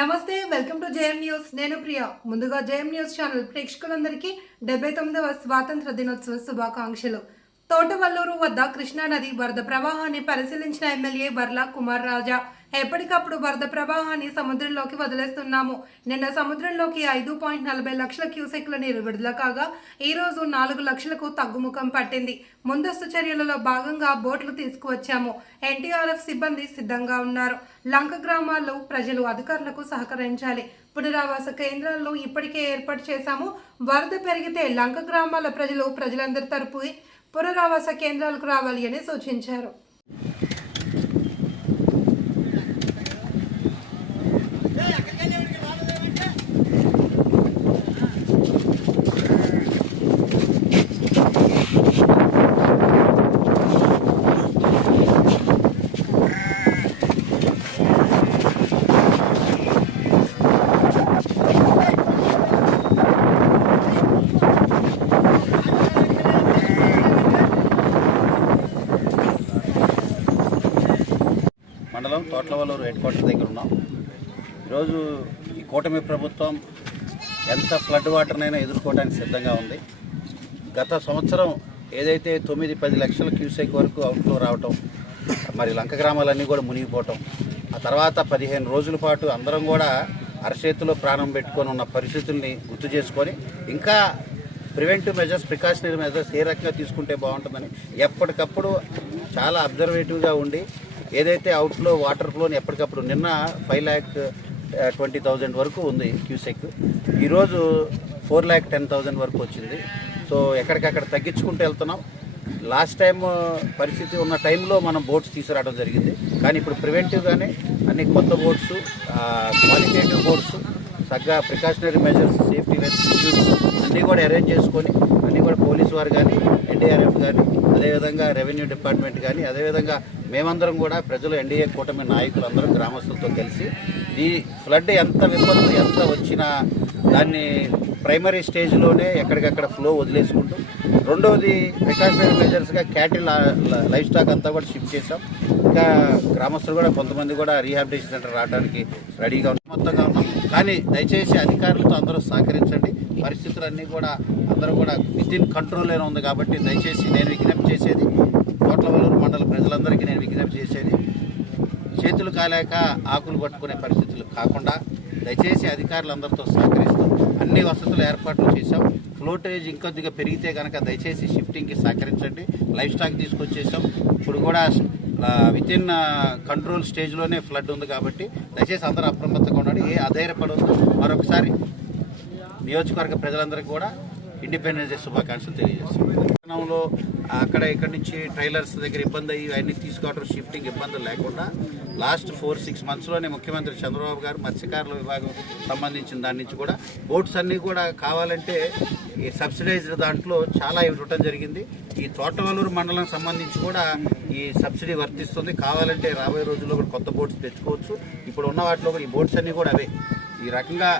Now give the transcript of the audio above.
నమస్తే welcome to JM news. నేను ప్రియ. ముందుగా జేఎం న్యూస్ ఛానల్ ప్రేక్షకులందరికీ డెబ్బై తొమ్మిదవ స్వాతంత్ర దినోత్సవ శుభాకాంక్షలు. తోటవల్లూరు వద్ద కృష్ణానది వరద ప్రవాహాన్ని పరిశీలించిన ఎమ్మెల్యే బర్లా కుమార్ రాజా ఎప్పటికప్పుడు వరద ప్రవాహాన్ని సముద్రంలోకి వదిలేస్తున్నాము. నిన్న సముద్రంలోకి ఐదు పాయింట్ నలభై లక్షల క్యూసెక్ల నీరు విడుదల కాగా ఈ రోజు నాలుగు లక్షలకు తగ్గుముఖం పట్టింది. ముందస్తు చర్యలలో భాగంగా బోట్లు తీసుకువచ్చాము. ఎన్టీఆర్ఎఫ్ సిబ్బంది సిద్ధంగా ఉన్నారు. లంక గ్రామాల్లో ప్రజలు అధికారులకు సహకరించాలి. పునరావాస కేంద్రాల్లో ఇప్పటికే ఏర్పాటు చేశాము. వరద పెరిగితే లంక గ్రామాల ప్రజలు ప్రజలందరి తరపు పునరావాస కేంద్రాలకు రావాలి అని సూచించారు. మండలం తోట్లవల్లూరు హెడ్ క్వార్టర్ దగ్గర ఉన్నాం. ఈరోజు ఈ కూటమి ప్రభుత్వం ఎంత ఫ్లడ్ వాటర్నైనా ఎదుర్కోవడానికి సిద్ధంగా ఉంది. గత సంవత్సరం ఏదైతే తొమ్మిది పది లక్షల క్యూసెక్ వరకు అవుట్లో రావటం మరి లంక గ్రామాలన్నీ కూడా మునిగిపోవటం ఆ తర్వాత పదిహేను రోజుల పాటు అందరం కూడా అరచేతిలో ప్రాణం పెట్టుకొని ఉన్న పరిస్థితుల్ని గుర్తు చేసుకొని ఇంకా ప్రివెంటివ్ మెజర్స్ ప్రికాషనరీ మెజర్స్ ఏ రకంగా తీసుకుంటే బాగుంటుందని ఎప్పటికప్పుడు చాలా అబ్జర్వేటివ్గా ఉండి ఏదైతే అవుట్లో వాటర్ ఫ్లోని ఎప్పటికప్పుడు నిన్న ఫైవ్ ల్యాక్ ట్వంటీ థౌజండ్ వరకు ఉంది క్యూసెక్ ఈరోజు ఫోర్ ల్యాక్ టెన్ థౌజండ్ వరకు వచ్చింది. సో ఎక్కడికక్కడ తగ్గించుకుంటూ వెళ్తున్నాం. లాస్ట్ టైం uh, పరిస్థితి ఉన్న టైంలో మనం బోట్స్ తీసుకురావడం జరిగింది. కానీ ఇప్పుడు ప్రివెంటివ్గానే అన్ని కొత్త బోట్స్ క్వాలిటేటివ్ బోట్స్ తగ్గ ప్రికాషనరీ మెజర్స్ సేఫ్టీ మెజర్స్ అన్నీ కూడా అరేంజ్ చేసుకొని అన్నీ కూడా పోలీసు వారు కానీ ఎన్డీఆర్ఎఫ్ కానీ అదేవిధంగా రెవెన్యూ డిపార్ట్మెంట్ కానీ అదేవిధంగా మేమందరం కూడా ప్రజలు ఎన్డీఏ కూటమి నాయకులందరూ గ్రామస్తులతో కలిసి ఈ ఫ్లడ్ ఎంత విపత్తు ఎంత వచ్చినా దాన్ని ప్రైమరీ స్టేజ్లోనే ఎక్కడికక్కడ ఫ్లో వదిలేసుకుంటూ రెండవది ప్రికాషనరీ మెజర్స్గా క్యాటిల్ లైఫ్ స్టాక్ అంతా కూడా షిఫ్ట్ చేసాం ఇంకా గ్రామస్తులు కూడా కొంతమంది కూడా రీహాబిలిటేషన్ సెంటర్ రావడానికి రెడీగా ఉన్నాం మొత్తంగా ఉన్నాం. కానీ దయచేసి అధికారులతో అందరూ సహకరించండి. పరిస్థితులన్నీ కూడా అందరూ కూడా విత్ ఇన్ కంట్రోల్లోనే ఉంది కాబట్టి దయచేసి నేను విజ్ఞప్తి చేసేది కోట్లవల్లూరు మండల ప్రజలందరికీ నేను విజ్ఞప్తి చేసేది చేతులు కాలేక ఆకులు పట్టుకునే పరిస్థితులు కాకుండా దయచేసి అధికారులందరితో సహకరిస్తూ అన్ని వసతులు ఏర్పాట్లు చేశాం. ఫ్లోటేజ్ ఇంకొద్దిగా పెరిగితే కనుక దయచేసి షిఫ్టింగ్కి సహకరించండి. లైఫ్ స్టాక్ తీసుకొచ్చేసాం ఇప్పుడు కూడా విత్ ఇన్ కంట్రోల్ స్టేజ్లోనే ఫ్లడ్ ఉంది కాబట్టి దయచేసి అందరూ అప్రమత్తంగా ఉండండి. ఏ అధైర్యపడవద్దు మరొకసారి నియోజకవర్గ ప్రజలందరికీ కూడా ఇండిపెండెన్స్ డే శుభాకాంక్షలు తెలియజేస్తున్నాం అక్కడ ఇక్కడి నుంచి ట్రైలర్స్ దగ్గర ఇబ్బంది అయ్యి అవన్నీ తీసుకోవడం షిఫ్టింగ్ ఇబ్బందులు లేకుండా లాస్ట్ ఫోర్ సిక్స్ మంత్స్లోనే ముఖ్యమంత్రి చంద్రబాబు గారు మత్స్యకారుల విభాగం సంబంధించిన దాని నుంచి కూడా బోట్స్ అన్నీ కూడా కావాలంటే ఈ సబ్సిడైజ్డ్ దాంట్లో చాలా ఇవ్వటం జరిగింది. ఈ తోటవల్లూరు మండలం సంబంధించి కూడా ఈ సబ్సిడీ వర్తిస్తుంది. కావాలంటే రాబోయే రోజుల్లో కూడా కొత్త బోట్స్ తెచ్చుకోవచ్చు. ఇప్పుడు ఉన్న వాటిలో కూడా ఈ బోట్స్ అన్నీ కూడా అవే. ఈ రకంగా